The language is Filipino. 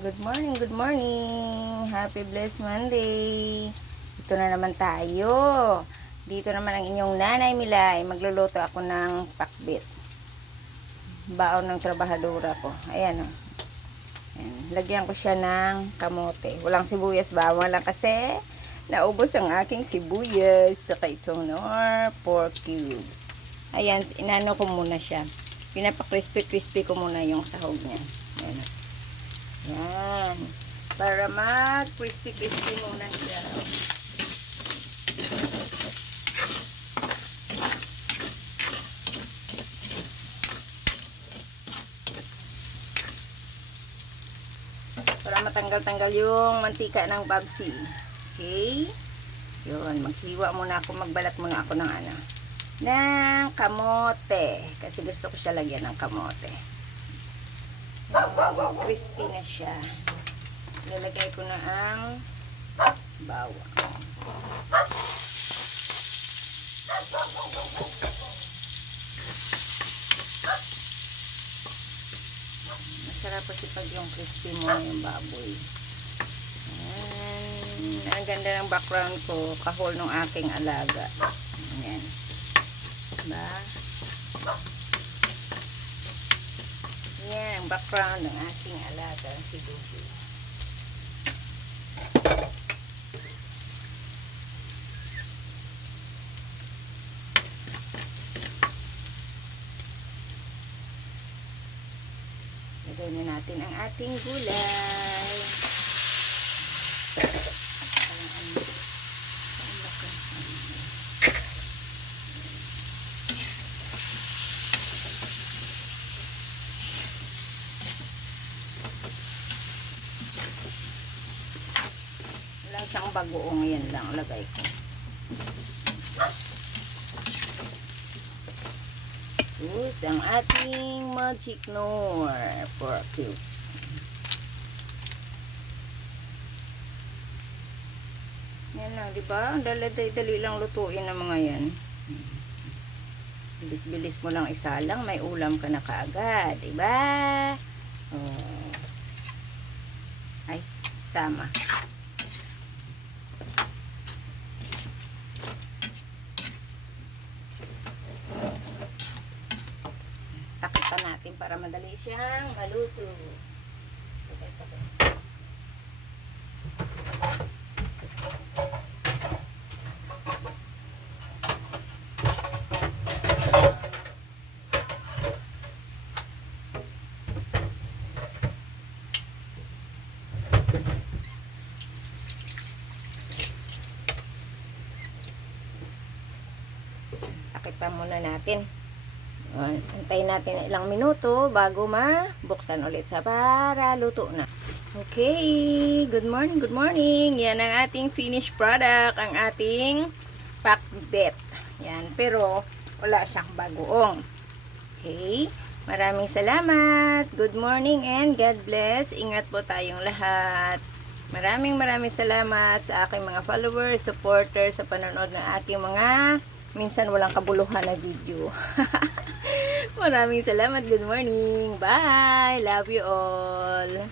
Good morning, good morning. Happy blessed Monday. Ito na naman tayo. Dito naman ang inyong nanay Milay. Magluluto ako ng pakbit. Baon ng trabahadora ko. Ayan o. Ayan. Lagyan ko siya ng kamote. Walang sibuyas, bawang lang kasi naubos ang aking sibuyas. Saka itong pork cubes. Ayan, inano ko muna siya. Pinapa-crispy ko muna yung sahog niya. Ayan o. Yan. Para mag-crispy muna siya. Para matanggal-tanggal yung mantika ng babsi. Okay? Yun. Maghiwa muna ako. Magbalat muna ako ng kamote. Kasi gusto ko siya lagyan ng kamote. Crispy na siya. Lalagay ko na ang bawang. Masarap kasi pag yung crispy mo yung baboy. Ang ganda ng background ko. Kahol ng aking alaga. Ayan. Diba? Yan ang background ng aking alaga, si Dubi. Lagay na natin ang ating gulay. Lang siyang bagoong, yan lang lagay ko. Tapos ang ating magic nor pork cubes. Yan lang, di ba? Dali lang lutuin ang mga yan. Bilis-bilis mo lang isa lang, may ulam ka na kaagad, di ba? Oh. Ay, sama. Takipan natin para madali siyang maluto. Takipan muna natin. Antayin natin ilang minuto bago mabuksan ulit sa para luto na. Okay, good morning, good morning. Yan ang ating finished product, ang ating pakbet. Yan, pero wala siyang bagoong. Okay, maraming salamat. Good morning and God bless. Ingat po tayong lahat. Maraming salamat sa aking mga followers, supporters sa panonood ng aking mga minsan walang kabuluhan na video. Maraming salamat. Good morning. Bye. Love you all.